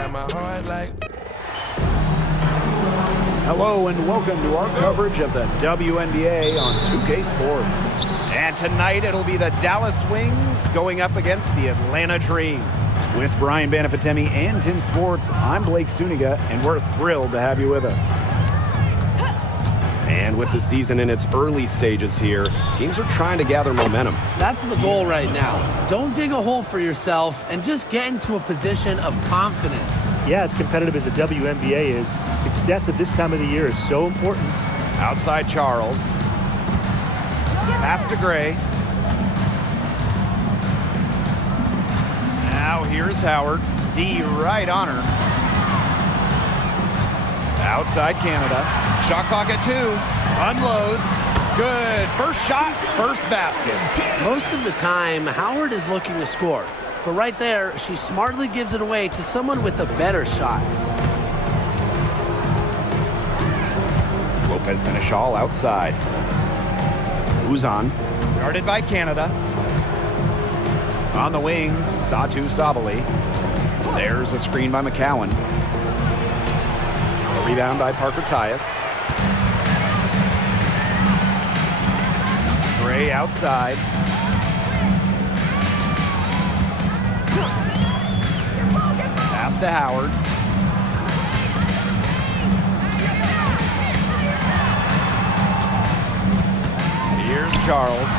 got my heart like... Hello and welcome to our coverage of the WNBA on 2K Sports. And tonight it'll be the Dallas Wings going up against the Atlanta Dream. With Brian Banafitemi and Tim Swartz, I'm Blake Suniga, and we're thrilled to have you with us. And with the season in its early stages here, teams are trying to gather momentum. That's the goal right now. Don't dig a hole for yourself and just get into a position of confidence. Yeah, as competitive as the WNBA is, success at this time of the year is so important. Outside Charles. Pass to Gray. Now here's Howard. D right on her. Outside Canada. Shot clock at 2. Unloads. Good. First shot, first basket. Most of the time, Howard is looking to score. But right there, she smartly gives it away to someone with a better shot. Lopez Seneschal outside. Uzan. Guarded by Canada. On the wings, Satu Sabali. There's a screen by McCowan. A rebound by Parker Tyus. Gray outside. Pass to Howard. Here's Charles.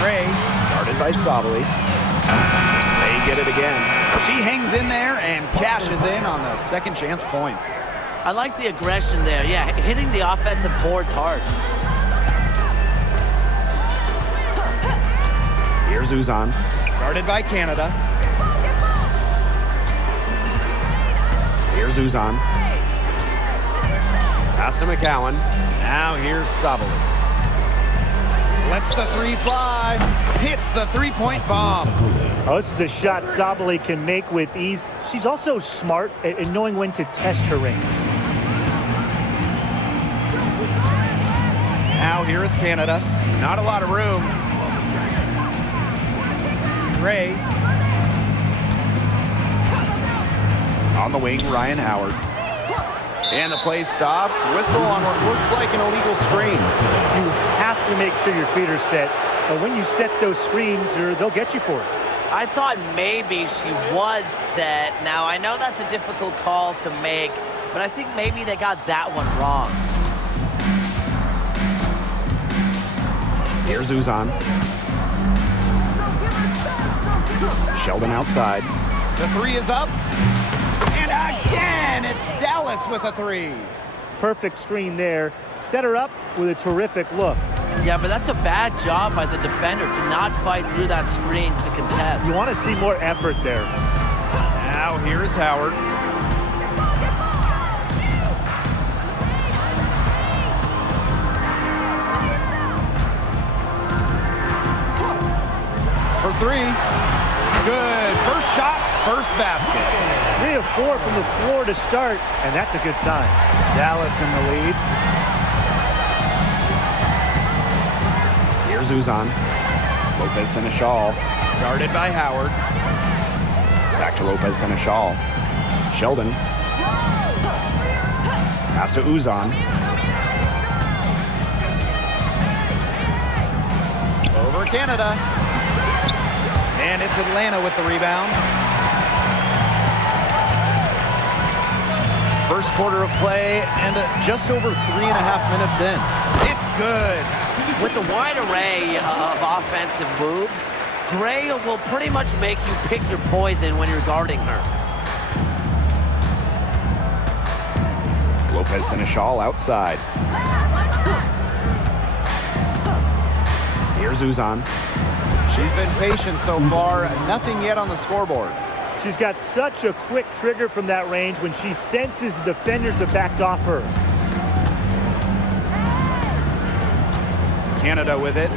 Gray, Guarded by Sabali. they get it again. She hangs in there and cashes in on the second chance points. I like the aggression there. Yeah, hitting the offensive boards hard. Here's Uzan. Guarded by Canada. Here's Uzan. Pass to McCowan. Now here's Sabali. Lets the three fly. Hits the three-point bomb. Oh, this is a shot Sabali can make with ease. She's also smart at knowing when to test her range. Now here is Canada. Not a lot of room. Gray. On the wing, Ryan Howard. And the play stops. Whistle on what looks like an illegal screen. You have to make sure your feet are set. And when you set those screens, they'll get you for it. I thought maybe she was set. Now, I know that's a difficult call to make, but I think maybe they got that one wrong. Here's Uzan. Sheldon outside. The three is up. And again, it's Dallas with a three. Perfect screen there. Set her up with a terrific look. Yeah, but that's a bad job by the defender to not fight through that screen to contest. You want to see more effort there. Now here's Howard. For three. Good. First shot, first basket. 3 of 4 from the floor to start, and that's a good sign. Dallas in the lead. Here's Uzan. Lopez Seneschal. Guarded by Howard. Back to Lopez Seneschal. Sheldon. Pass to Uzan. Over Canada. And it's Atlanta with the rebound. First quarter of play and just over 3.5 minutes in. It's good. With the wide array of offensive moves, Gray will pretty much make you pick your poison when you're guarding her. Lopez Seneschal outside. Here's Uzan. She's been patient so far. Nothing yet on the scoreboard. She's got such a quick trigger from that range when she senses the defenders have backed off her. Canada with it.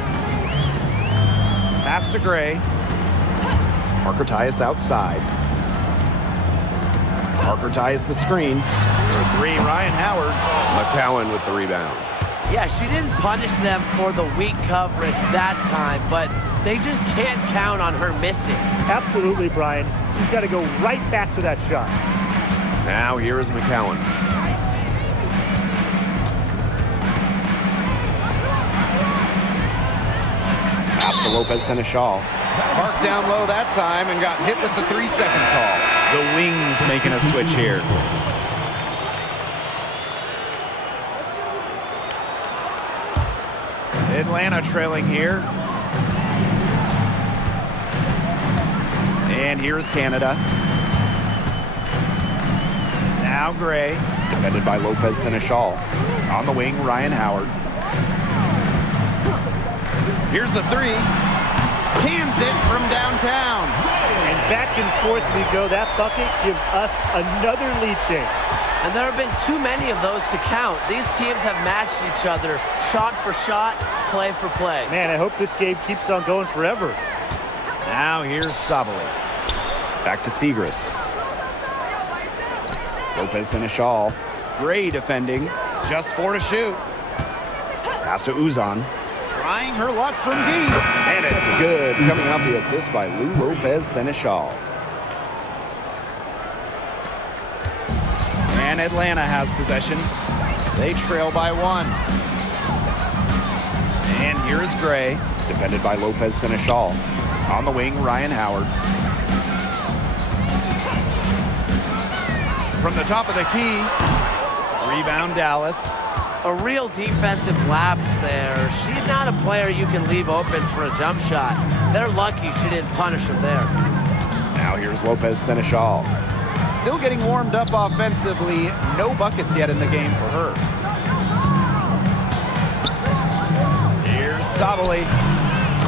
Pass to Gray. Parker Tyus outside. Parker Tyus the screen. For three, Ryan Howard. McCowan with the rebound. Yeah, she didn't punish them for the weak coverage that time, but they just can't count on her missing. Absolutely, Brian. She's got to go right back to that shot. Now here is McCowan. Pass to Lopez Seneschal. Marked down low that time and got hit with the 3-second call. The wings making a switch here. Atlanta trailing here. And here's Canada. Now Gray. Defended by Lopez Seneschal. On the wing, Ryan Howard. Here's the 3. Cans it from downtown. And back and forth we go. That bucket gives us another lead change. And there have been too many of those to count. These teams have matched each other shot for shot, play for play. Man, I hope this game keeps on going forever. Now here's Sabali. Back to Segrist. Lopez Seneschal. Gray defending. Just 4 to shoot. Pass to Uzan. Trying her luck from deep. And it's good. Coming out the assist by Lou Lopez Seneschal. And Atlanta has possession. They trail by 1. And here's Gray. Defended by Lopez Seneschal. On the wing, Ryan Howard. From the top of the key. Rebound Dallas. A real defensive lapse there. She's not a player you can leave open for a jump shot. They're lucky she didn't punish him there. Now here's Lopez Seneschal. Still getting warmed up offensively. No buckets yet in the game for her. Here's Sabali.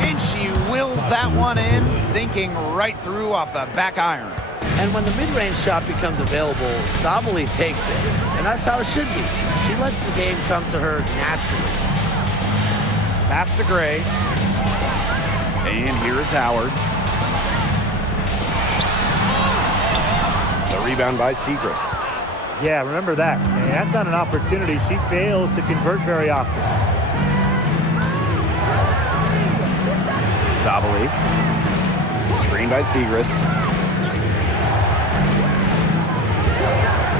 And she wills that one in, sinking right through off the back iron. And when the mid-range shot becomes available, Sabali takes it. And that's how it should be. She lets the game come to her naturally. Pass to Gray. And here's Howard. The rebound by Segrist. Yeah, remember that. And that's not an opportunity she fails to convert very often. Sabali. Screen by Segrist.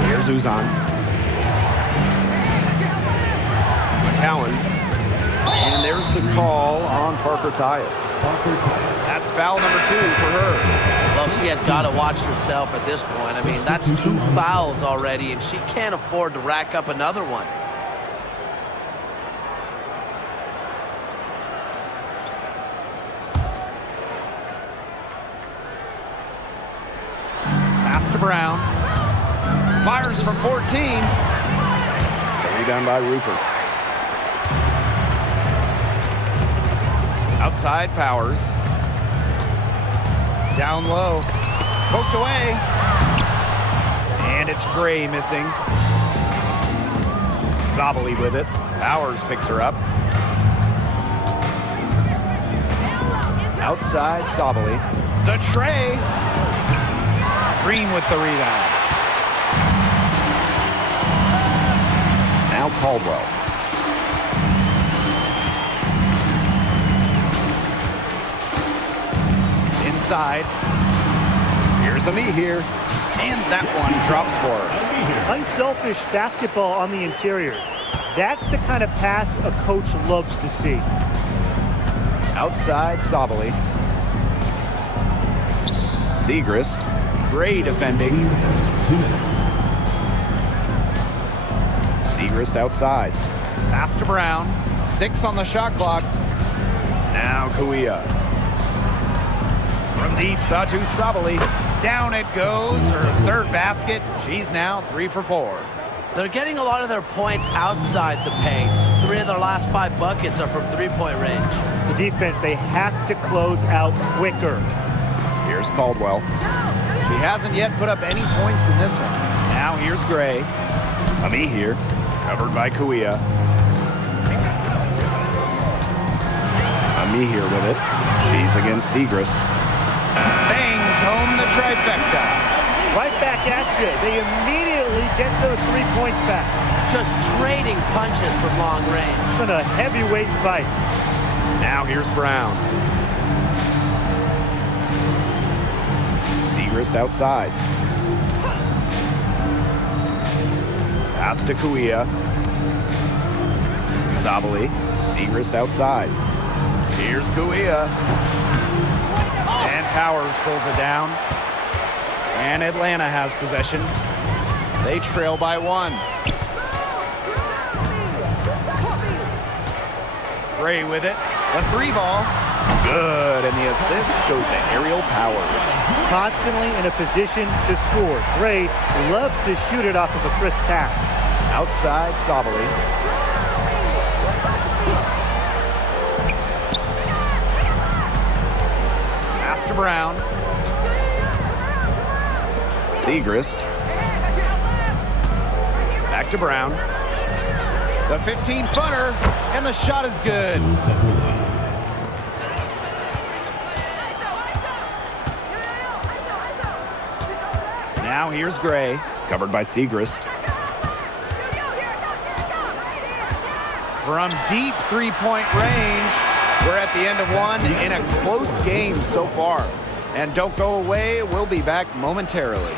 Here's Uzan. McCowan. And there's the call on Parker Tyus. That's foul number 2 for her. Well, she has got to watch herself at this point. I mean, that's 2 fouls already, and she can't afford to rack up another one. Pass to Brown. Fires from 14. The rebound by Rupert. Outside Powers. Down low. Poked away. And it's Gray missing. Sabali with it. Powers picks her up. Outside Sabali. The tray. Green with the rebound. Now Caldwell. Inside. Here's a me here. And that one drops for her. Unselfish basketball on the interior. That's the kind of pass a coach loves to see. Outside Sabali. Segrist. Gray defending. Segrist outside. Pass to Brown. 6 on the shot clock. Now Kuia. From deep, Satu Sabali. Down it goes. Her 3rd basket. She's now 3 for 4. They're getting a lot of their points outside the paint. 3 of their last 5 buckets are from 3-point range. The defense, they have to close out quicker. Here's Caldwell. She hasn't yet put up any points in this one. Now here's Gray. A me here. Covered by Kuia. A me here with it. She's against Segrist. Bangs home the trifecta. Right back at you. They immediately get those 3 points back. Just trading punches from long range. It's been a heavyweight fight. Now here's Brown. Segrist outside. Pass to Kuia. Sabali. Segrist outside. Here's Kuia. And Powers pulls it down. And Atlanta has possession. They trail by 1. Gray with it. The 3 ball. Good, and the assist goes to Aerial Powers. Constantly in a position to score. Gray loves to shoot it off of a crisp pass. Outside Sabali. Pass to Brown. Segrist. Back to Brown. The 15-footer, and the shot is good. Now here's Gray. Covered by Segrist. From deep three-point range, we're at the end of 1 in a close game so far. And don't go away, we'll be back momentarily.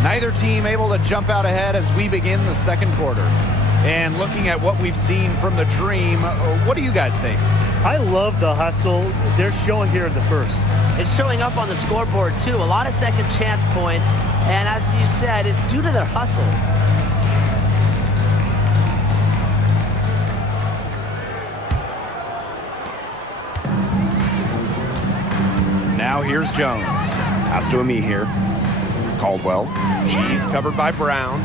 Neither team able to jump out ahead as we begin the second quarter. And looking at what we've seen from the Dream, what do you guys think? I love the hustle they're showing here in the first. It's showing up on the scoreboard, too. A lot of second chance points. And as you said, it's due to their hustle. Now here's Jones. Pass to Ami here. Caldwell. She's covered by Brown.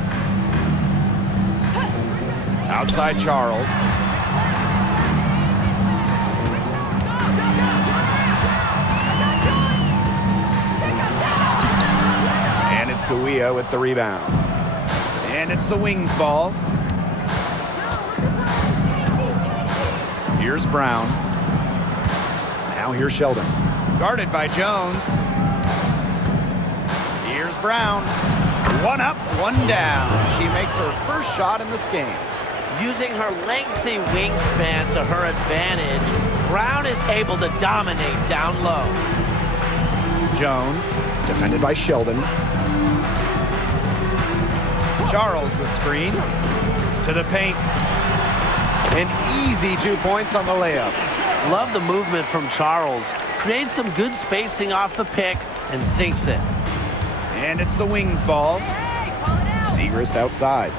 Outside Charles. And it's Kuia with the rebound. And it's the Wings ball. Here's Brown. Now here's Sheldon. Guarded by Jones. Here's Brown. 1 up, 1 down. She makes her first shot in this game. Using her lengthy wingspan to her advantage, Brown is able to dominate down low. Jones. Defended by Sheldon. Charles the screen. To the paint. An easy 2 points on the layup. Love the movement from Charles. Creates some good spacing off the pick and sinks it. And it's the Wings ball. Segrist outside.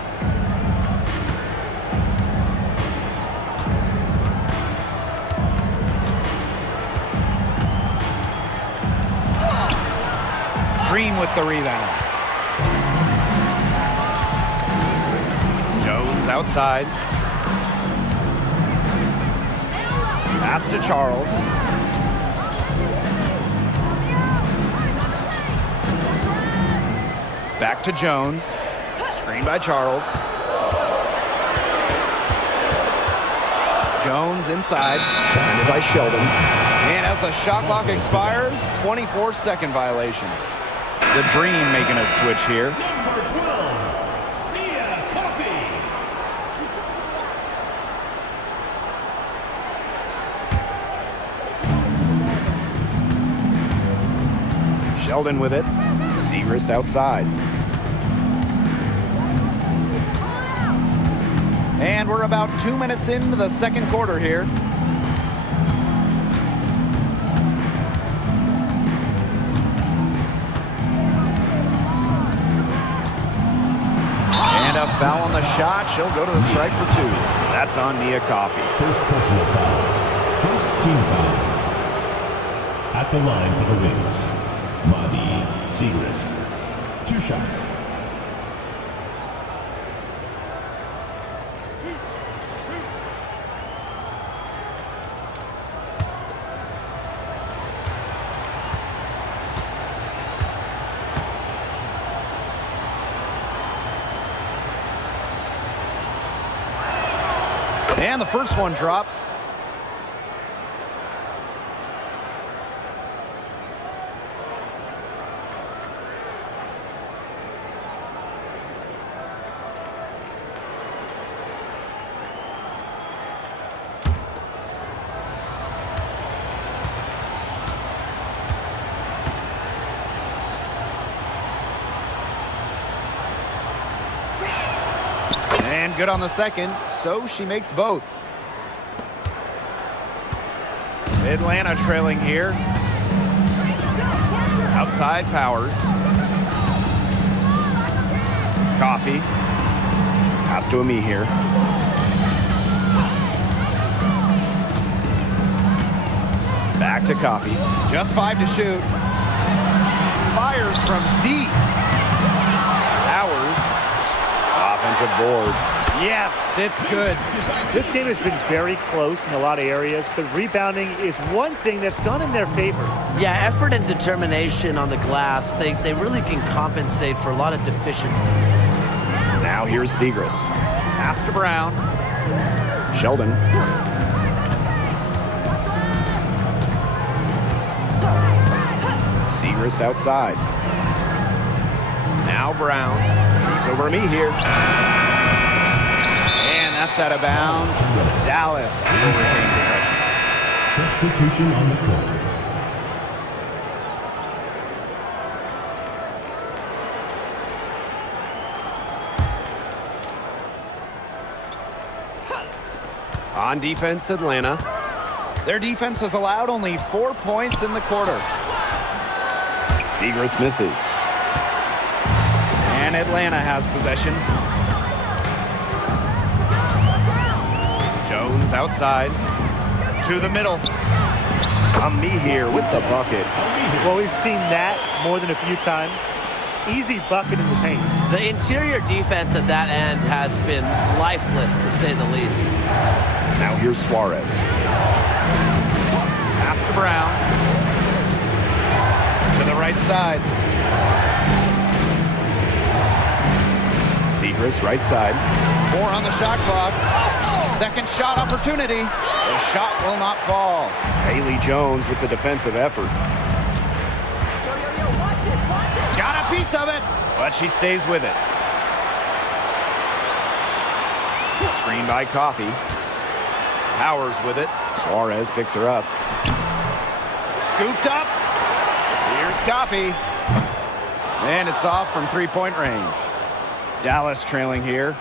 Green with the rebound. Jones outside. Pass to Charles. Back to Jones. Screen by Charles. Jones inside. Defended by Sheldon. And as the shot clock expires, 24-second violation. The Dream making a switch here. Number 12, Mia Coffey. Sheldon with it. Segrist outside. And we're about 2 minutes into the second quarter here. And a foul on the shot. She'll go to the strike for 2. That's on Mia Coffey. First personal foul. First team foul. At the line for the Wings, Madi Segrist. 2 shots. And the first one drops. And good on the second, so she makes both. Atlanta trailing here. Outside Powers. Coffee. Pass to me here. Back to Coffee. Just 5 to shoot. Fires from deep. Powers. Offensive board. Yes, it's good. This game has been very close in a lot of areas, but rebounding is one thing that's gone in their favor. Yeah, effort and determination on the glass, they really can compensate for a lot of deficiencies. Now here's Segrist. Pass to Brown. Sheldon. Segrist outside. Now Brown. It's over me here. And that's out of bounds. Dallas will retain possession. Substitution on the court. On defense, Atlanta. Their defense has allowed only 4 points in the quarter. Segrist misses. And Atlanta has possession. Jones outside. To the middle. On me here with the bucket. Well, we've seen that more than a few times. Easy bucket in the paint. The interior defense at that end has been lifeless, to say the least. Now here's Suarez. Pass to Brown. To the right side. Segrist right side. 4 on the shot clock. Second shot opportunity. The shot will not fall. Haley Jones with the defensive effort. Got a piece of it, but she stays with it. Screen by Coffee. Powers with it. Suarez picks her up. Scooped up. Here's Coffee. And it's off from three-point range. Dallas trailing here.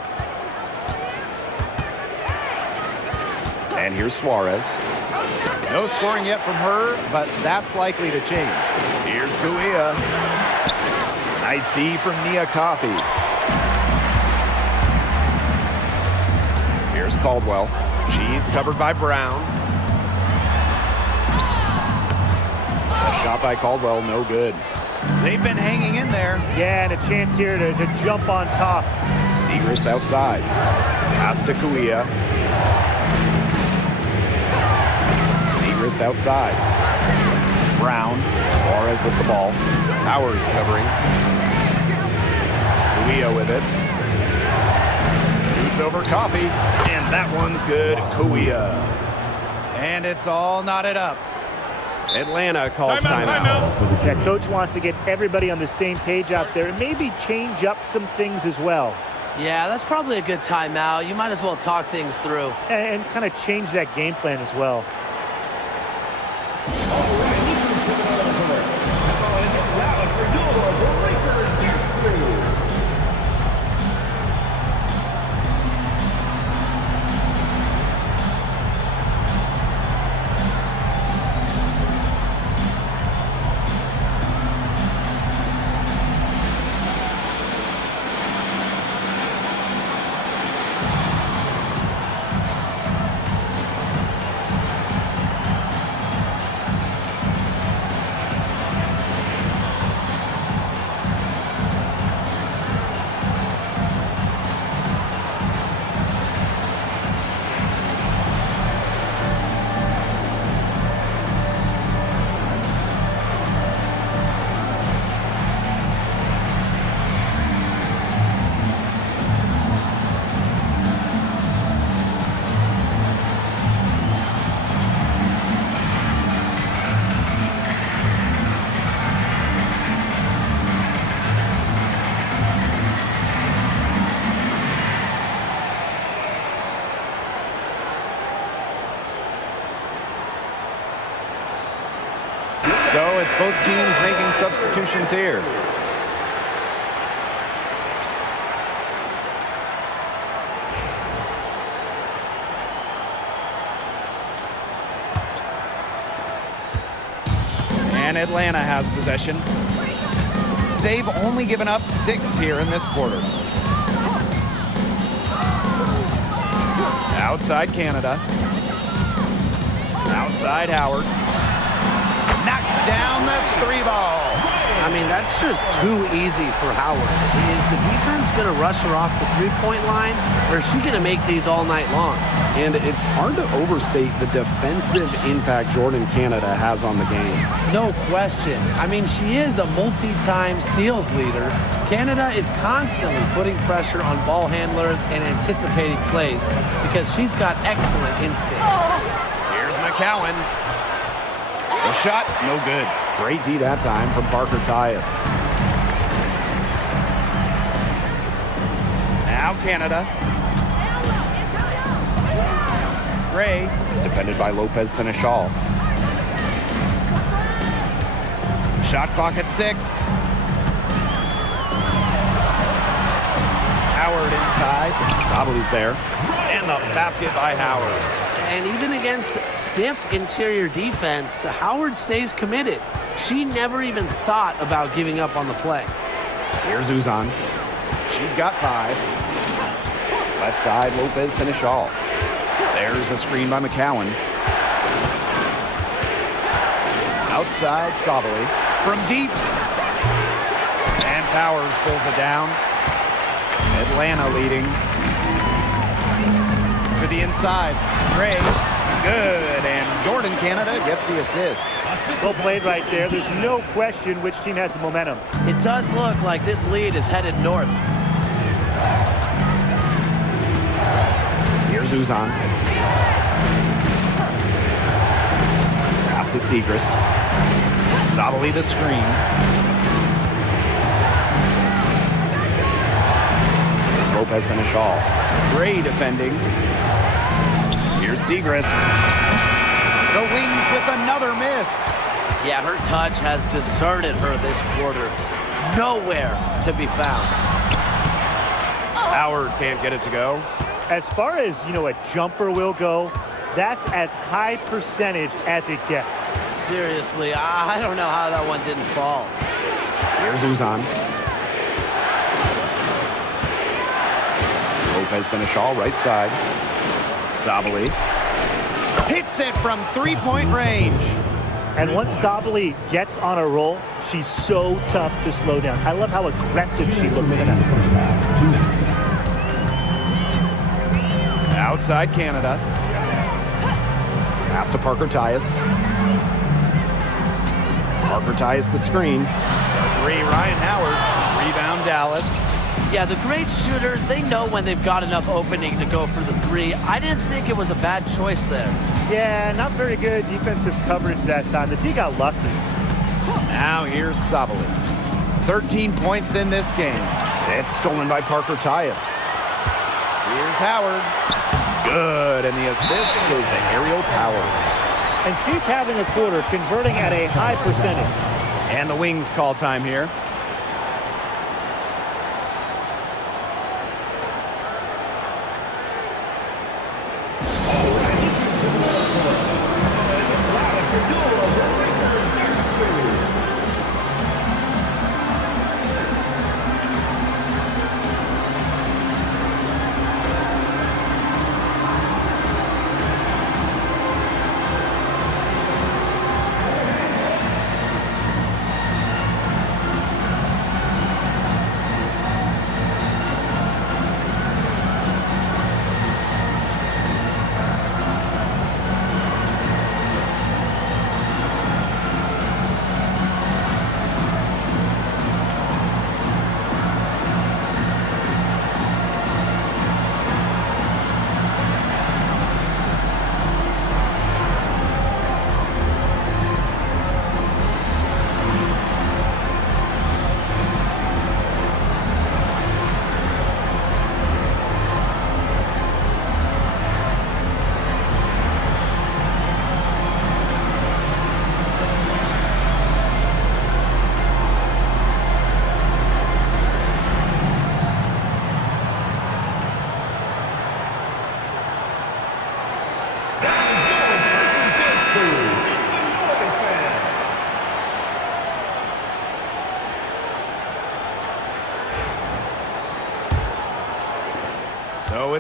And here's Suarez. No scoring yet from her, but that's likely to change. Here's Kuia. Nice D from Nia Coffee. Here's Caldwell. She's covered by Brown. A shot by Caldwell, no good. They've been hanging in there. Yeah, and a chance here to jump on top. Segrist outside. Pass to Kuia. Segrist outside. Brown. Suarez with the ball. Powers covering. Kuia with it. Shoots over Coffee. And that one's good. Kuia. And it's all knotted up. Atlanta calls timeout. Yeah, coach wants to get everybody on the same page out there and maybe change up some things as well. Yeah, that's probably a good timeout. You might as well talk things through. And kind of change that game plan as well. So it's both teams making substitutions here. And Atlanta has possession. They've only given up 6 here in this quarter. Outside Canada. Outside Howard. Knocks down the 3 ball. I mean, that's just too easy for Howard. Is the defense going to rush her off the three-point line, or is she going to make these all night long? And it's hard to overstate the defensive impact Jordan Canada has on the game. No question. I mean, she is a multi-time steals leader. Canada is constantly putting pressure on ball handlers and anticipating plays because she's got excellent instincts. Here's McCowan. The shot, no good. Great D that time from Parker Tyus. Now Canada. Gray. Defended by Lopez Seneschal. Shot clock at 6. Howard inside. Sabali's there. And the basket by Howard. And even against stiff interior defense, Howard stays committed. She never even thought about giving up on the play. Here's Uzan. She's got 5. Left side, Lopez Seneschal. There's a screen by McCowan. Outside Sabali. From deep. And Powers pulls it down. Atlanta leading. To the inside. Gray. Good. And Jordan Canada gets the assist. Well played right there. There's no question which team has the momentum. It does look like this lead is headed north. Here's Uzan. Pass to Segrist. Sabali the screen. Here's Lopez Seneschal. Gray defending. Here's Segrist. The Wings with another miss. Yeah, her touch has deserted her this quarter. Nowhere to be found. Howard can't get it to go. As far as, a jumper will go, that's as high percentage as it gets. Seriously, I don't know how that one didn't fall. Here's Uzan. Lopez Seneschal, right side. Sabali. Hits it from 3-point range. And once Sabali gets on a roll, she's so tough to slow down. I love how aggressive she looks in that first half. 2 minutes. Outside Canada. Pass to Parker Tyus. Parker Tyus the screen. 3, Ryan Howard. Rebound Dallas. Yeah, the great shooters, they know when they've got enough opening to go for the 3. I didn't think it was a bad choice there. Yeah, not very good defensive coverage that time. The T got lucky. Now here's Sabali. 13 points in this game. It's stolen by Parker Tyus. Here's Howard. Good, and the assist goes to Aerial Powers. And she's having a quarter, converting at a high percentage. And the Wings call time here.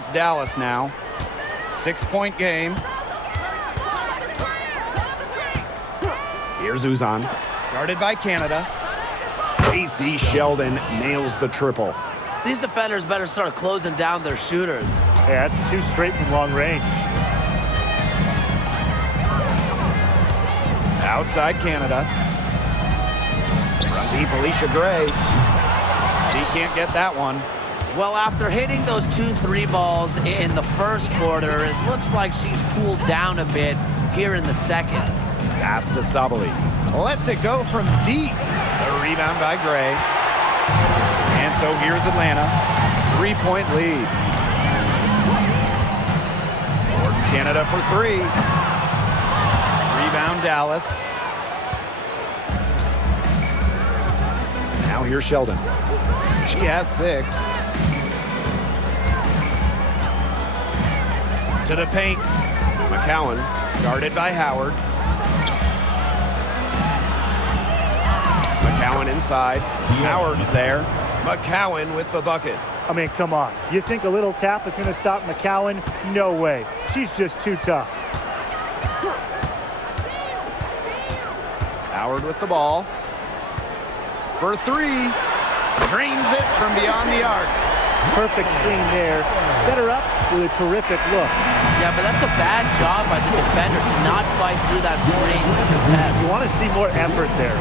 It's Dallas now. 6-point game. Here's Uzan. Guarded by Canada. AC Sheldon nails the triple. These defenders better start closing down their shooters. Yeah, that's 2 straight from long range. Outside Canada. From deep, Alicia Gray. She can't get that one. Well, after hitting those 2 3 balls in the first quarter, it looks like she's cooled down a bit here in the second. Pass to Sabali. Lets it go from deep. The rebound by Gray. And so here's Atlanta. 3-point lead. Jordan Canada for 3. Rebound Dallas. Now here's Sheldon. She has 6. To the paint. McCowan, guarded by Howard. McCowan inside. Howard's there. McCowan with the bucket. I mean, come on. You think a little tap is going to stop McCowan? No way. She's just too tough. Howard with the ball. For 3. Drains it from beyond the arc. Perfect screen there. Set her up with a terrific look. Yeah, but that's a bad job by the defender to not fight through that screen to contest. You want to see more effort there.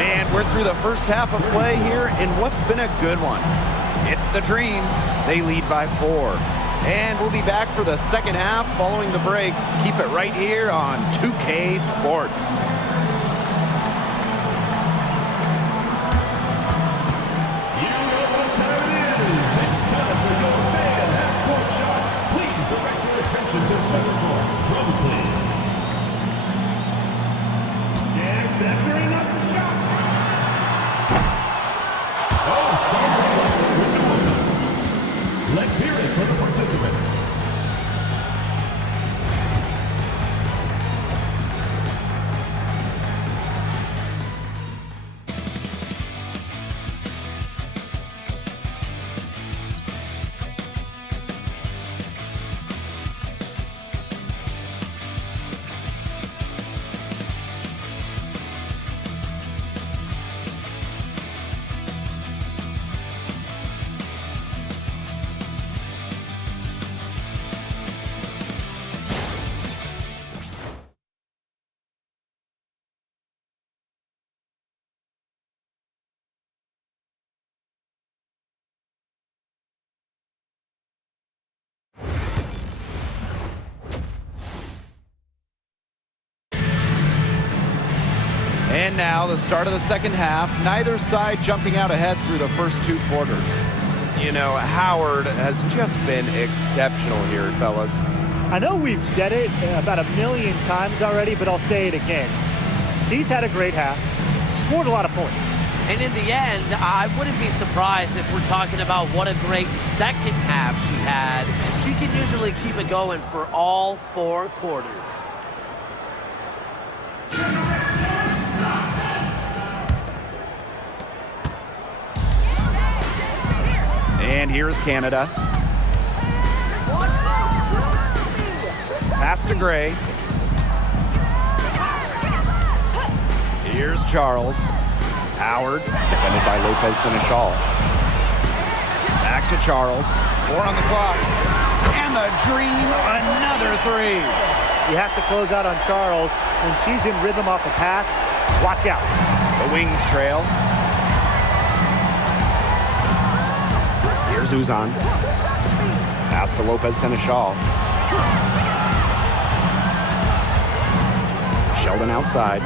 And we're through the first half of play here in what's been a good one. It's the Dream. They lead by 4. And we'll be back for the second half following the break. Keep it right here on 2K Sports. Drums, please. And measuring up the shot. Oh, sorry. Let's hear it for the participant. And now the start of the second half. Neither side jumping out ahead through the first 2 quarters. You know, Howard has just been exceptional here, fellas. I know we've said it about 1,000,000 times already, but I'll say it again. She's had a great half, scored a lot of points. And in the end, I wouldn't be surprised if we're talking about what a great second half she had. She can usually keep it going for all 4 quarters. And here's Canada. Pass to Gray. Here's Charles. Howard, defended by Lopez Seneschal. Back to Charles. 4 on the clock. And the Dream, another 3. You have to close out on Charles. When she's in rhythm off a pass, watch out. The Wings trail. Here's Uzan. Pass to Lopez Seneschal. Sheldon outside.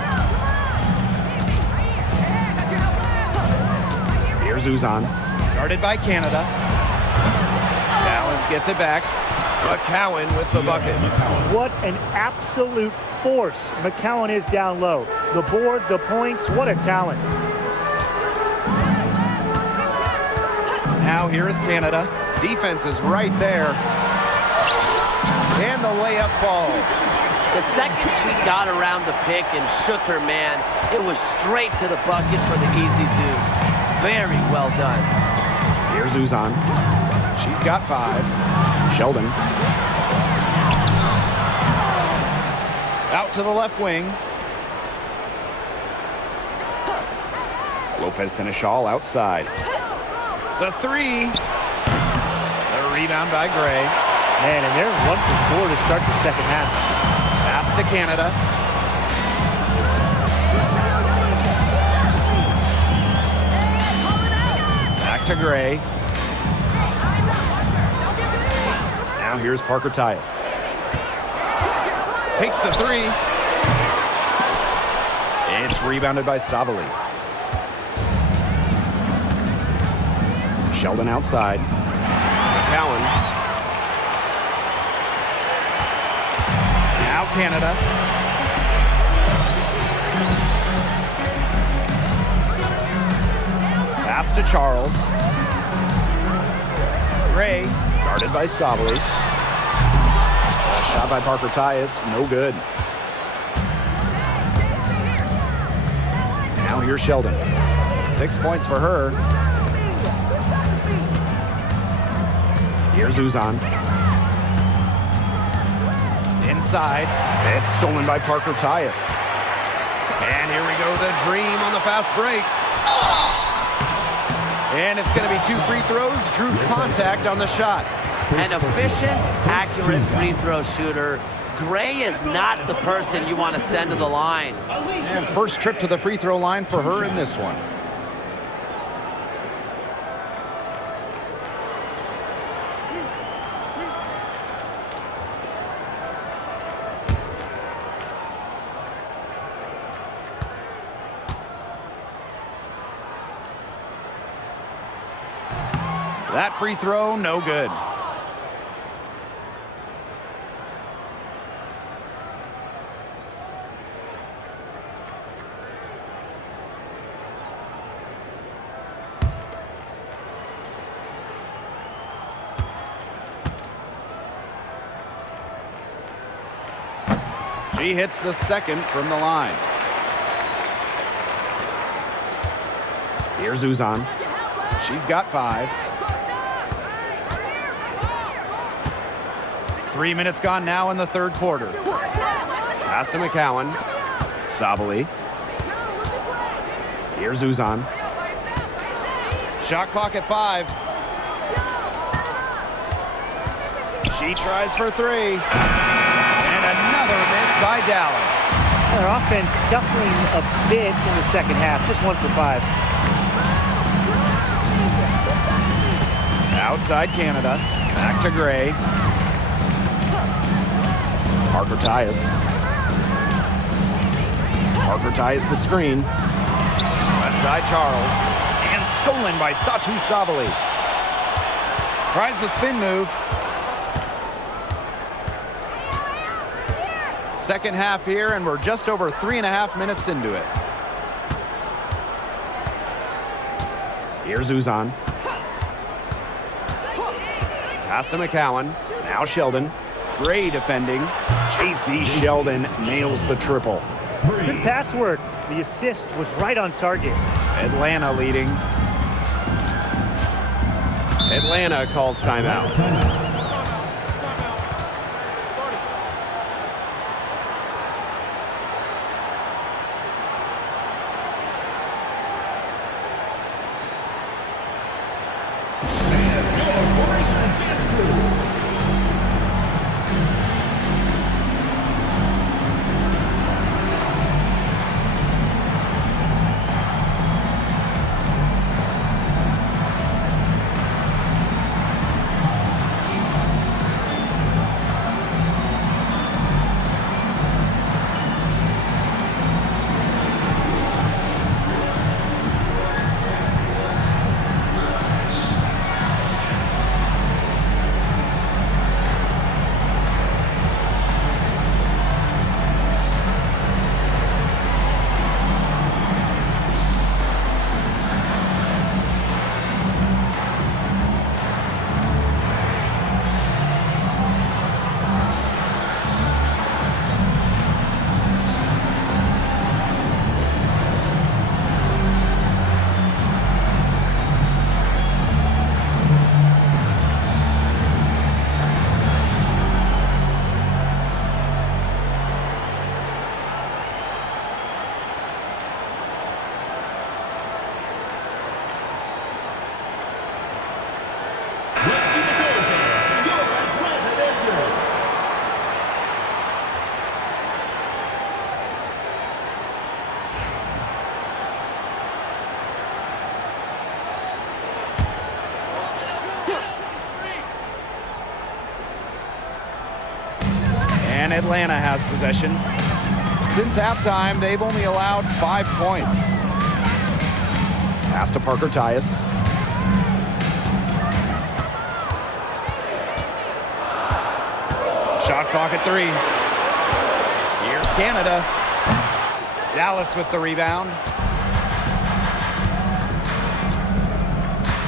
Here's Uzan. Guarded by Canada. Dallas gets it back. McCowan with the bucket. What an absolute force McCowan is down low. The board, the points, what a talent. Now here is Canada. Defense is right there. And the layup falls. The second she got around the pick and shook her man, it was straight to the bucket for the easy deuce. Very well done. Here's Uzan. She's got 5. Sheldon. Out to the left wing. Lopez Seneschal outside. The three. The rebound by Gray. Man, and they're 1 for 4 to start the second half. Pass to Canada. Back to Gray. Now here's Parker Tyus. Takes the three. It's rebounded by Savali. Sheldon outside. McCowan. Now Canada. Pass to Charles. Gray. Guarded by Savali. Shot by Parker Tyus. No good. Now here's Sheldon. 6 points for her. Here's Uzan. Inside. It's stolen by Parker Tyus. And here we go, the dream on the fast break. And it's going to be 2 free throws. Drew contact on the shot. An efficient, accurate free throw shooter. Gray is not the person you want to send to the line. And first trip to the free throw line for her in this one. That free throw, no good. She hits the second from the line. Here's Uzan. She's got 5. 3 minutes gone now in the third quarter. Pass to McCowan. Sabali. Here's Uzan. Shot clock at 5. She tries for 3. And another miss by Dallas. Their offense scuffling a bit in the second half. Just 1 for 5. Outside Canada. Back to Gray. Parker Tyus. Parker Tyus the screen. Left side Charles. And stolen by Satu Sabali. Tries the spin move. Second half here, and we're just over 3.5 minutes into it. Here's Uzan. Pass to McCowan. Now Sheldon. Gray defending. J.C. Sheldon nails the triple. Good pass work. The assist was right on target. Atlanta leading. Atlanta calls timeout. And Atlanta has possession. Since halftime, they've only allowed 5 points. Pass to Parker Tyus. Shot clock at 3. Here's Canada. Dallas with the rebound.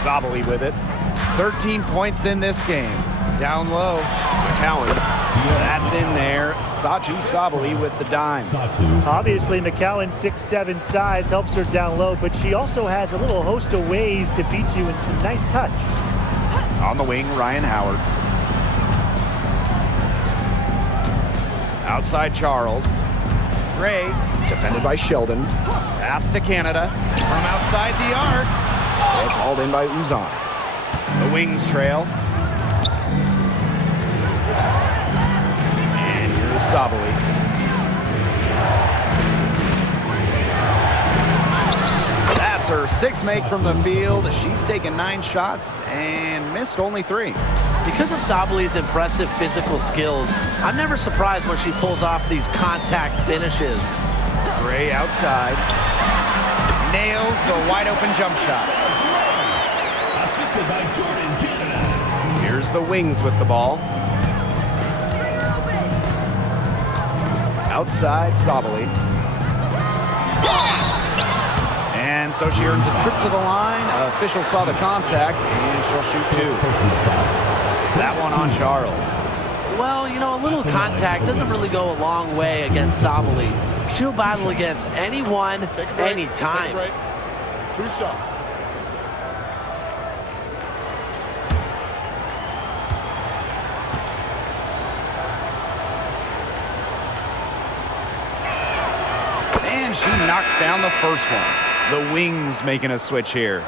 Sabally with it. 13 points in this game. Down low, McCowan. That's in there. Satu Sabally with the dime. Obviously, McCowan's 6'7" size helps her down low, but she also has a little host of ways to beat you in some nice touch. On the wing, Ryan Howard. Outside Charles. Gray, defended by Sheldon. Pass to Canada. From outside the arc. It's hauled in by Uzan. The wings trail. And here's Sabally. That's her 6th make from the field. She's taken 9 shots and missed only 3. Because of Sabaly's impressive physical skills, I'm never surprised when she pulls off these contact finishes. Gray outside. Nails the wide open jump shot. Assisted by Jordan Canada. Here's the wings with the ball. Outside Sabally. And so she earns a trip to the line. Official saw the contact, and she'll shoot 2. That one on Charles. Well, you know, a little contact doesn't really go a long way against Sabally. She'll battle against anyone, anytime. 2 shots. And she knocks down the first one. The wings making a switch here.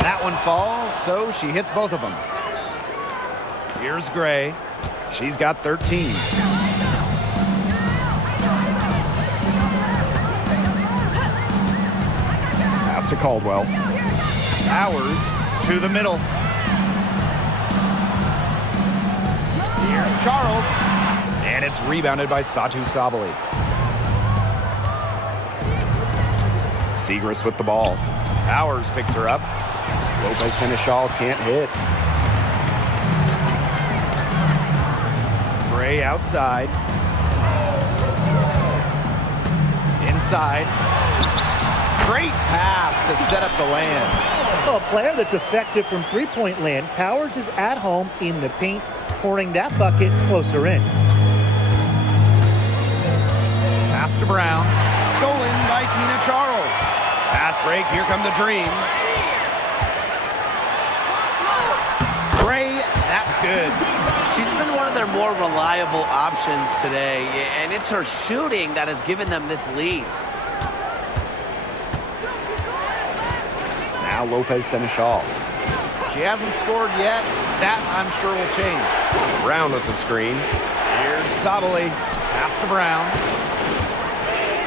That one falls, so she hits both of them. Here's Gray. She's got 13. Pass to Caldwell. Powers to the middle. Here's Charles. And it's rebounded by Satu Sabally. Segrist with the ball. Powers picks her up. Lopez Seneschal can't hit. Gray outside. Inside. Great pass to set up the land. Well, a player that's effective from three-point land. Powers is at home in the paint, pouring that bucket closer in. Pass to Brown. Stolen by Tina Charles. Pass break. Here come the Dream. Gray, that's good. She's been one of their more reliable options today, and it's her shooting that has given them this lead. Now Lopez Seneschal. She hasn't scored yet. That, I'm sure, will change. Brown with the screen. Here's Sabally. Pass to Brown.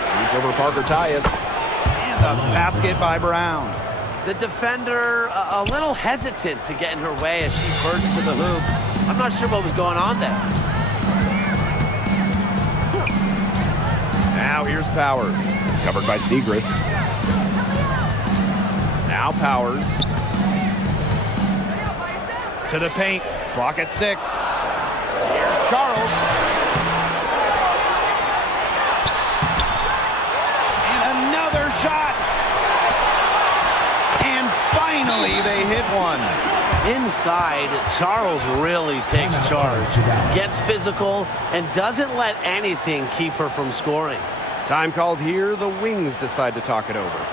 Shoots over Parker Tyus. And a basket by Brown. The defender a little hesitant to get in her way as she burst to the hoop. I'm not sure what was going on there. Now here's Powers. Covered by Segrist. Now Powers. To the paint. Clock at 6. Here's Charles. And another shot. And finally they hit one. Inside, Charles really takes charge, gets physical, and doesn't let anything keep her from scoring. Time called here. The Wings decide to talk it over.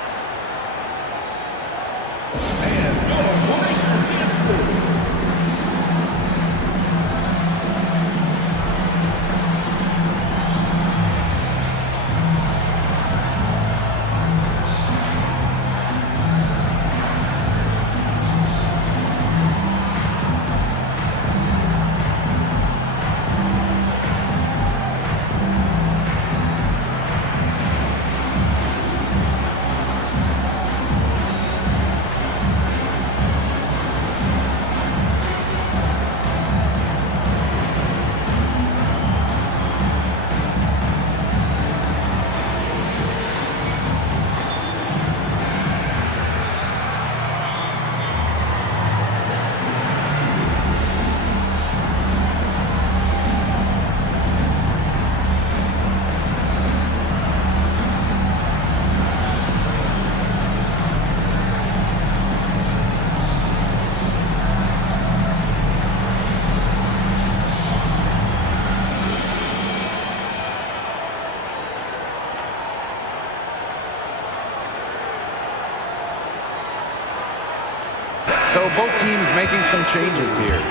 So both teams making some changes here.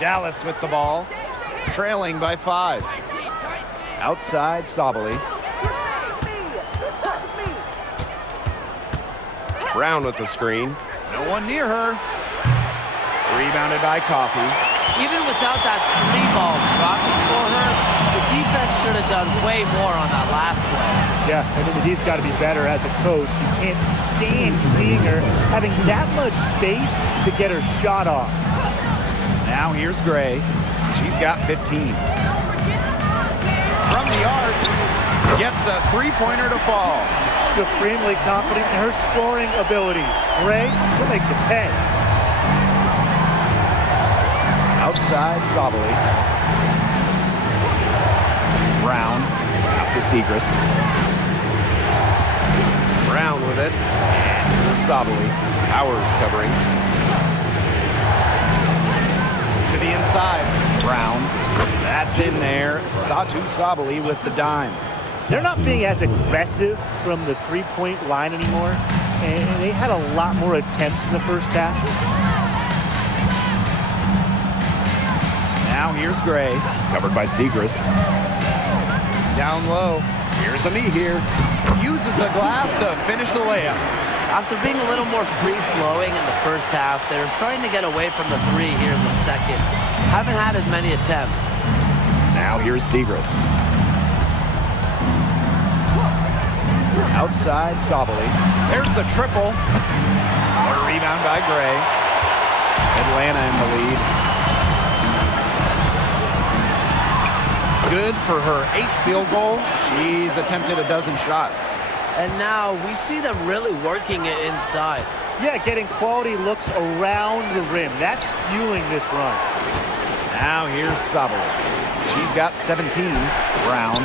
Dallas with the ball, trailing by 5. Outside, Sabali. Brown with the screen. No one near her. Rebounded by Coffee. Even without that 3-ball dropping for her, the defense should have done way more on that last play. Yeah, I mean, he's got to be better as a coach. You can't stand seeing her having that much space to get her shot off. Now here's Gray. She's got 15. From the arc, gets a 3-pointer to fall. Supremely confident in her scoring abilities. Gray, she'll make you pay. Outside, Sabali. Brown, pass to Segrist. Brown with it. And Sabali. Powers covering. To the inside. Brown. That's in there. Satu Sabali with the dime. They're not being as aggressive from the three-point line anymore, and they had a lot more attempts in the first half. Now here's Gray, covered by Segrist. Down low, here's Ami here. Uses the glass to finish the layup. After being a little more free-flowing in the first half, they're starting to get away from the 3 here in the second. Haven't had as many attempts. Now here's Segrist. Outside, Sabali. There's the triple. A rebound by Gray. Atlanta in the lead. Good for her 8th field goal. She's attempted a dozen shots. And now we see them really working it inside. Yeah, getting quality looks around the rim. That's fueling this run. Now here's Sabali. She's got 17. Brown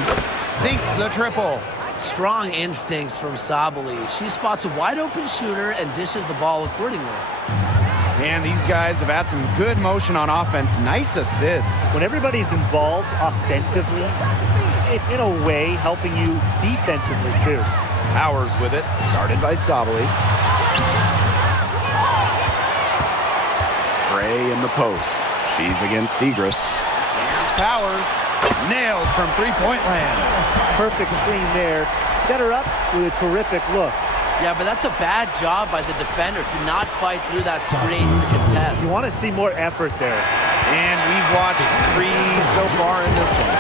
sinks the triple. Strong instincts from Sabali. She spots a wide-open shooter and dishes the ball accordingly. And these guys have had some good motion on offense. Nice assists. When everybody's involved offensively, it's in a way helping you defensively too. Powers with it, guarded by Sabali. Gray in the post. She's against Segrist. Here's Powers. Nailed from three-point land. Perfect screen there. Set her up with a terrific look. Yeah, but that's a bad job by the defender to not fight through that screen to contest. You want to see more effort there. And we've watched 3 so far in this one.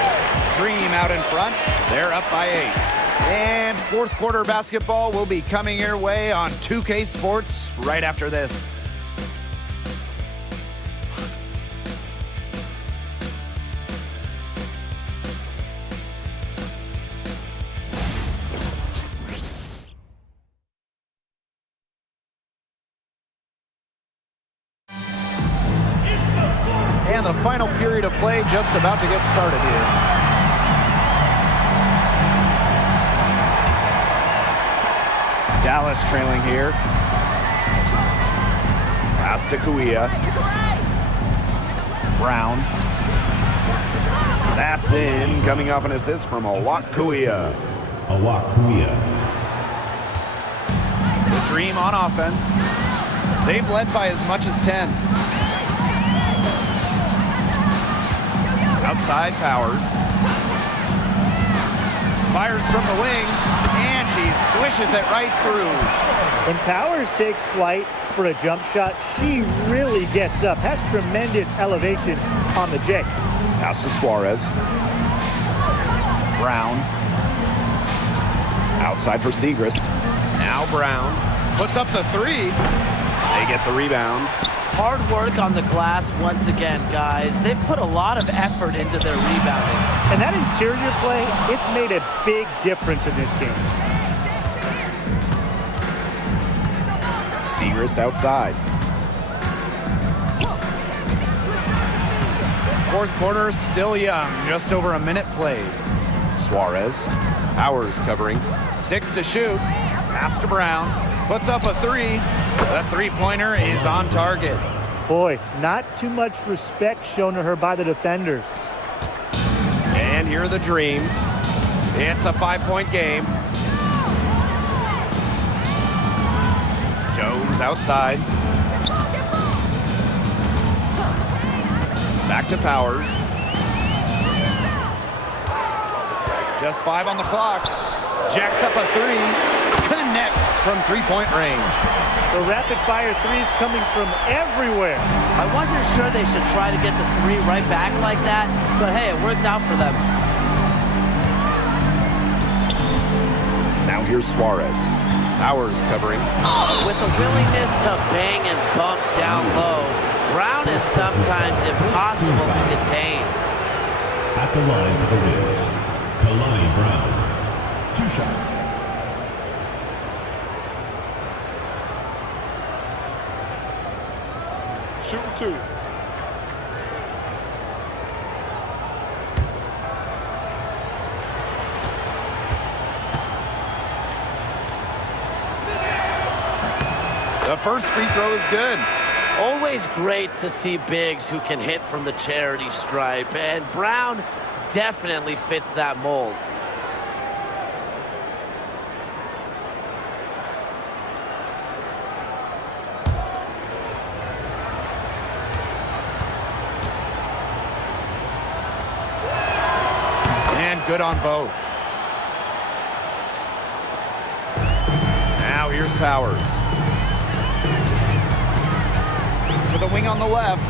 Dream out in front. They're up by 8. And fourth quarter basketball will be coming your way on 2K Sports right after this. And the final period of play just about to get started here. Dallas trailing here. Pass to Kuia. Brown. That's in, coming off an assist from Awak Kuia. Dream on offense. They've led by as much as 10. Outside, Powers. Fires from the wing, and she swishes it right through. When Powers takes flight for a jump shot, she really gets up. Has tremendous elevation on the J. Pass to Suarez. Brown. Outside for Segrist. Now Brown puts up the 3. They get the rebound. Hard work on the glass once again, guys. They've put a lot of effort into their rebounding. And that interior play, it's made a big difference in this game. Segrist outside. Fourth quarter still young, just over a minute played. Suarez, Powers covering. 6 to shoot. Pass to Brown. Puts up a 3. The three-pointer is on target. Boy, not too much respect shown to her by the defenders. And here the Dream. It's a 5-point game. Jones outside. Back to Powers. Just 5 on the clock. Jacks up a 3. Connects from 3-point range. The rapid-fire threes coming from everywhere. I wasn't sure they should try to get the 3 right back like that, but hey, it worked out for them. Now here's Suarez. Powers covering. With a willingness to bang and bump down low, Brown is sometimes impossible to contain. At the line for the wins, Kalani Brown. 2 shots. Shooting 2. The first free throw is good. Always great to see bigs who can hit from the charity stripe, and Brown definitely fits that mold. And good on both. Now here's Powers. To the wing on the left.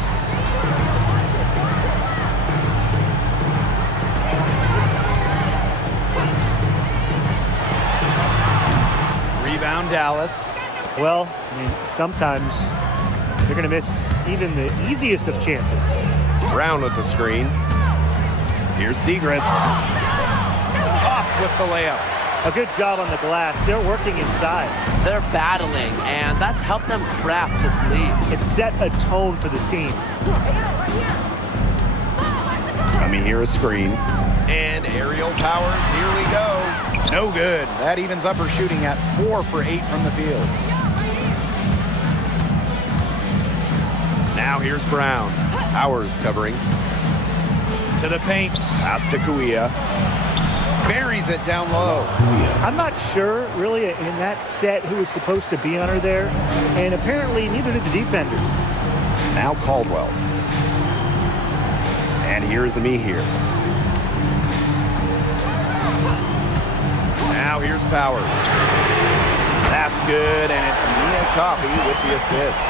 Rebound Dallas. Well, I mean, sometimes they're going to miss even the easiest of chances. Brown with the screen. Here's Segrist. Off with the layup. A good job on the glass. They're working inside. They're battling, and that's helped them craft this lead. It set a tone for the team. Let me hear a screen. And aerial Powers, here we go. No good. That evens up her shooting at 4 for 8 from the field. Now here's Brown. Powers covering. To the paint. Pass to Kuia. Buries it down low. I'm not sure, really, in that set who was supposed to be on her there, and apparently neither did the defenders. Now Caldwell. And here's Amihir. Now here's Powers. That's good, and it's Mia Coffey with the assist.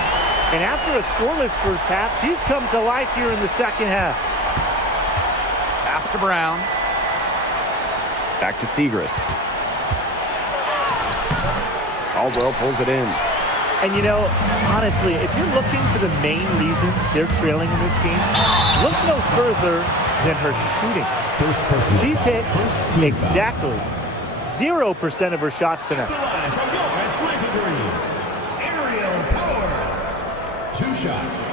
And after a scoreless first half, she's come to life here in the second half. Pass to Brown. Back to Segrist. Caldwell pulls it in. And you know, honestly, if you're looking for the main reason they're trailing in this game, look no further than her shooting. She's hit exactly 0% of her shots tonight. Aerial Powers. 2 shots.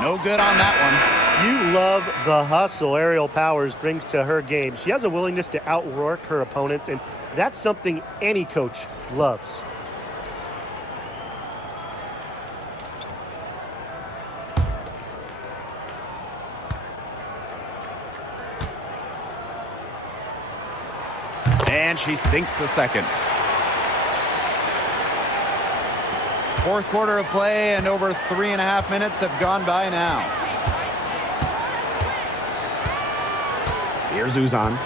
No good on that one. You love the hustle Aerial Powers brings to her game. She has a willingness to outwork her opponents, and that's something any coach loves. And she sinks the second. Fourth quarter of play, and over 3.5 minutes have gone by now. Here's Uzan.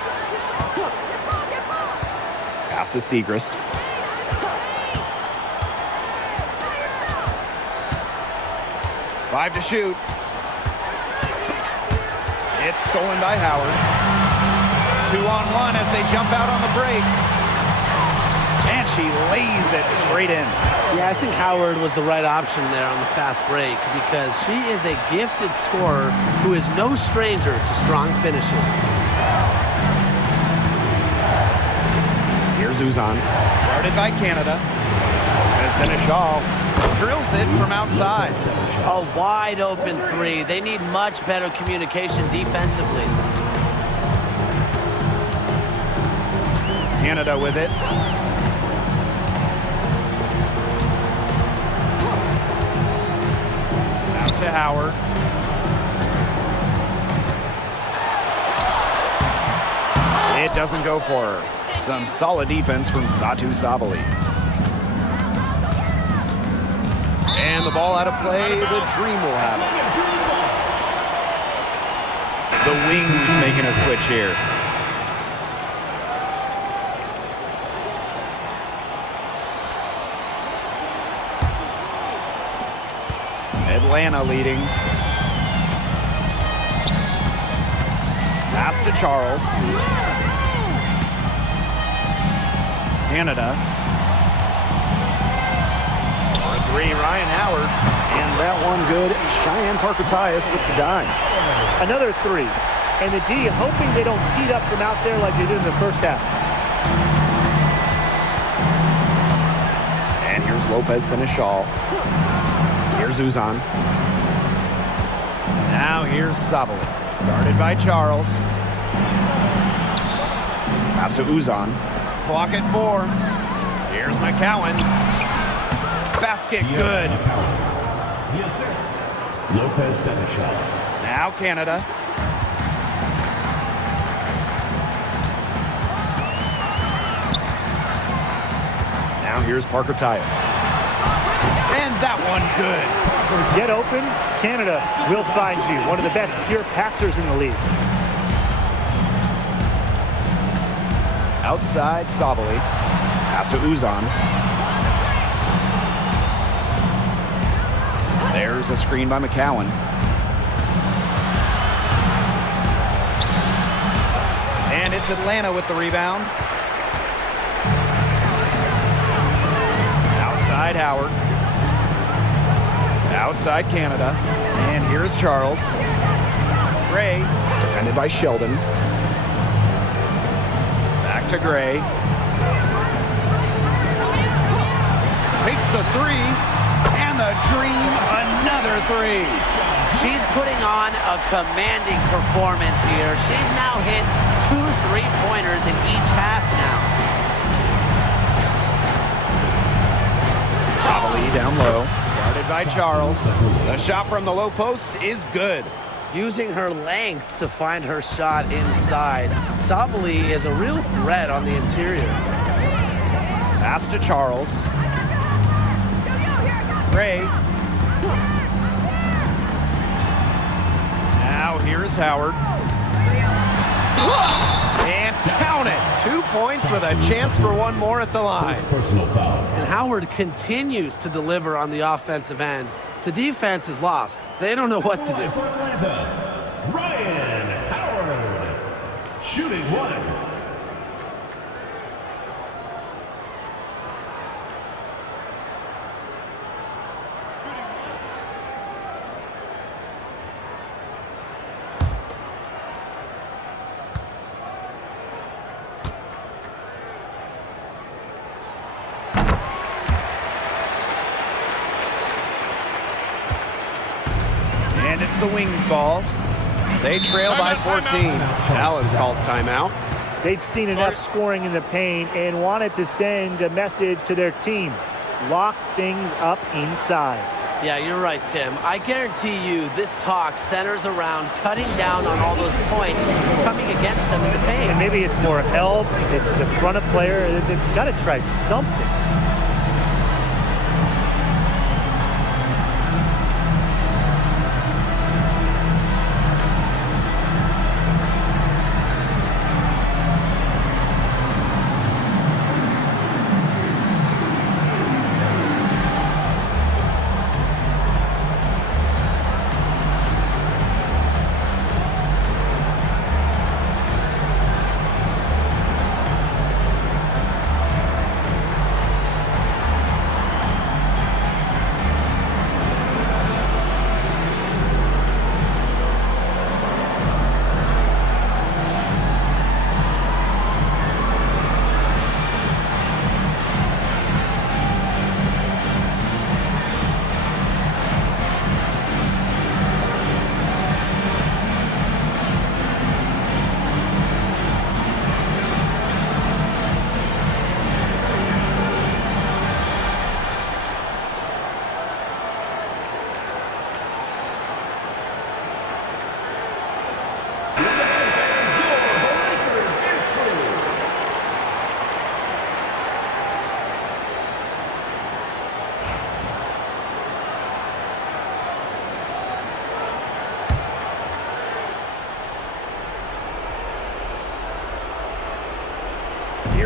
Pass to Segrist. Five to shoot. It's stolen by Howard. 2-on-1 as they jump out on the break. And she lays it straight in. Yeah, I think Howard was the right option there on the fast break because she is a gifted scorer who is no stranger to strong finishes. Here's Uzan. Guarded by Canada. And Seneschal Drills it from outside. A wide open three. They need much better communication defensively. Canada with it. Out to Howard. It doesn't go for her. Some solid defense from Satu Sabali. And the ball out of play. The Dream will have it. The Wings making a switch here. Atlanta leading. Pass to Charles. Canada. For three, Ryan Howard. And that one good. Cheyenne Parker-Tyus with the dime. Another three. And the D hoping they don't heat up from out there like they did in the first half. And here's Lopez Seneschal. Here's Uzan. Now here's Sabali. Guarded by Charles. Pass to Uzan. Clock at 4. Here's McCowan. Basket good. The assist, Lopez Seneschal. Now Canada. Now here's Parker-Tyus. And that one good. Get open, Canada will find you. One of the best pure passers in the league. Outside Sabali. Pass to Uzan. There's a screen by McCowan. And it's Atlanta with the rebound. Outside Howard. Outside Canada. And here's Charles. Gray, defended by Sheldon. Back to Gray. Takes the three. And the Dream, another three. She's putting on a commanding performance here. She's now hit 2 3-pointers in each half now. Sabali down low. Guarded by Charles. The shot from the low post is good. Using her length to find her shot inside. Sabali is a real threat on the interior. Pass to Charles. Gray. Now here's Howard. And count it. 2 points with a chance for one more at the line. Personal foul. And Howard continues to deliver on the offensive end. The defense is lost. They don't know what to do. For Atlanta, Ryan Howard. Shooting one. And it's the Wings ball. They trail by 14. Dallas calls timeout. They'd seen enough scoring in the paint and wanted to send a message to their team. Lock things up inside. Yeah, you're right, Tim. I guarantee you this talk centers around cutting down on all those points coming against them in the paint. And maybe it's more help. It's the front of player. They've got to try something.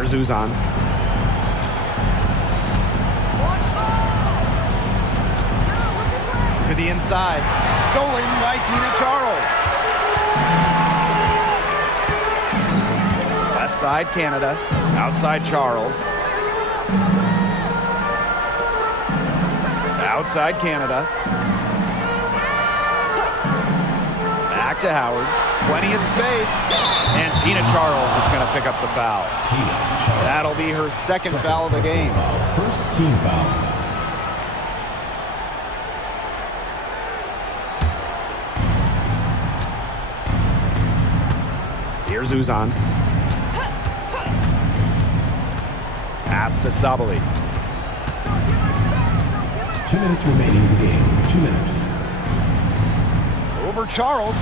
Here's Uzan. To the inside. Stolen by Tina Charles. Left side, Canada. Outside, Charles. Outside, Canada. Back to Howard. Plenty of space. And Tina Charles is going to pick up the foul. That'll be her second foul of the game. First team foul. Here's Uzan. Pass to Sabali. 2 minutes remaining in the game. 2 minutes. Over Charles.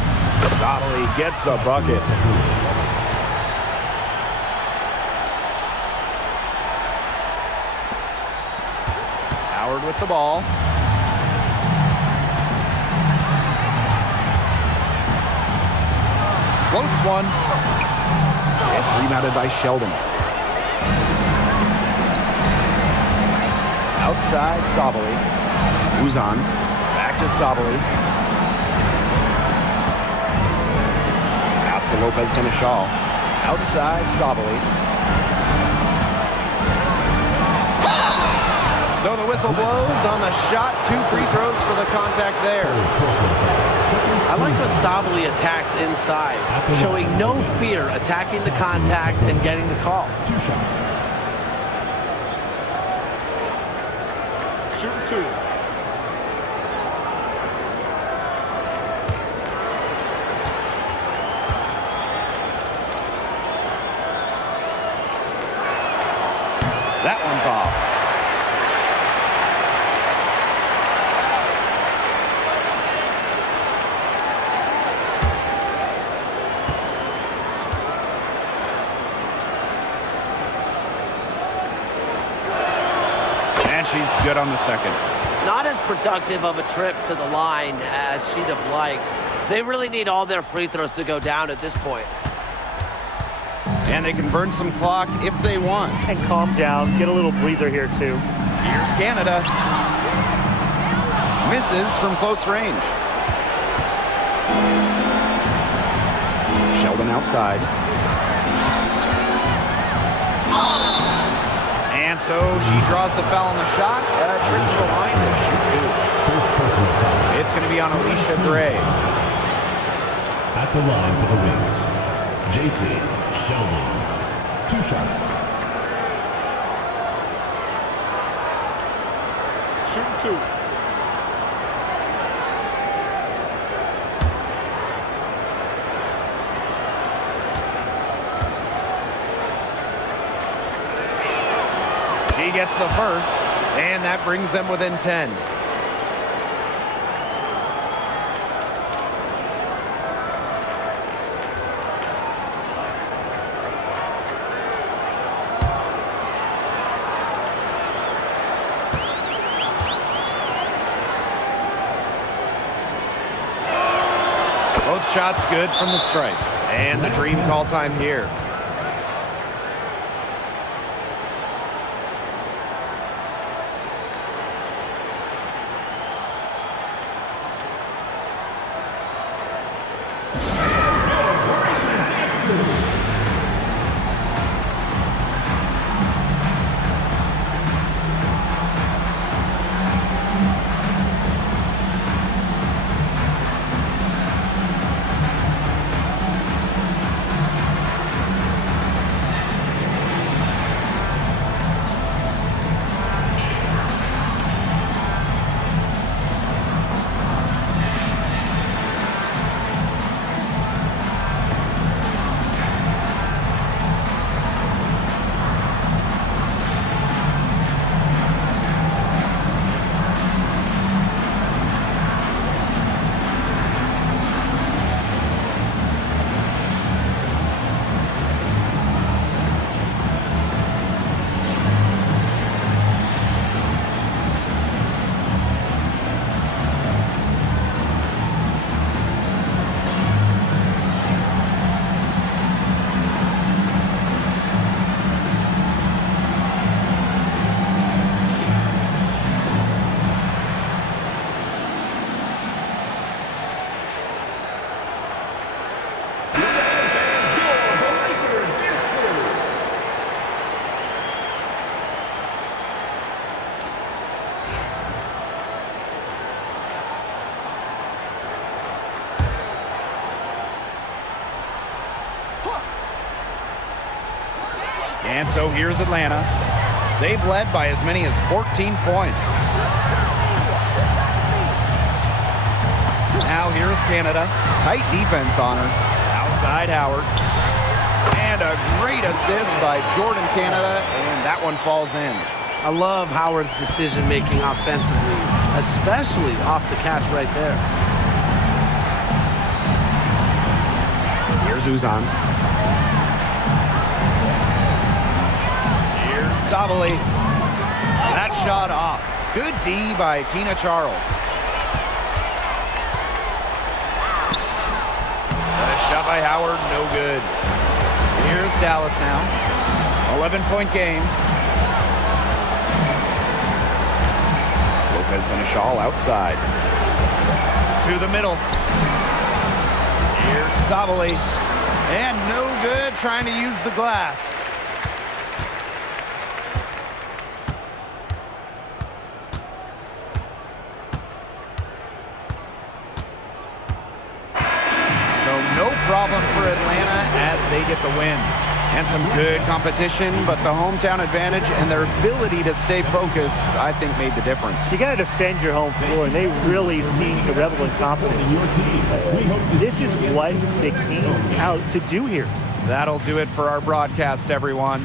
Sabali gets the bucket. Howard with the ball. Floats one. It's rebounded by Sheldon. Outside, Sabali. Uzan. Back to Sabali. Pass to Lopez Seneschal. Outside, Sabali. So the whistle blows on the shot. 2 free throws for the contact there. I like when Sabali attacks inside, showing no fear attacking the contact and getting the call. 2 shots. Shoot 2. That one's off. And she's good on the second. Not as productive of a trip to the line as she'd have liked. They really need all their free throws to go down at this point. And they can burn some clock if they want. And calm down. Get a little breather here, too. Here's Canada. Misses from close range. Sheldon outside. And so she draws the foul on the shot. Trips the line to shoot 2. It's going to be on Alicia Gray. At the line for the Wings, JC Sheldon. 2 shots. Shoot 2. She gets the first, and that brings them within 10. Both shots good from the stripe. And the dream call time here. And so here's Atlanta. They've led by as many as 14 points. Now here's Canada. Tight defense on her. Outside Howard. And a great assist by Jordan Canada, and that one falls in. I love Howard's decision-making offensively, especially off the catch right there. Here's Uzan. Here's Sabali. That shot off. Good D by Tina Charles. A shot by Howard, no good. Here's Dallas now. 11-point game. Lopez and a shawl outside. To the middle. Here's Sabali. And no good, trying to use the glass. So no problem for Atlanta as they get the win. And some good competition, but the hometown advantage and their ability to stay focused, I think, made the difference. You got to defend your home floor, and they really seem to revel in confidence. This is what they came out to do here. That'll do it for our broadcast, everyone.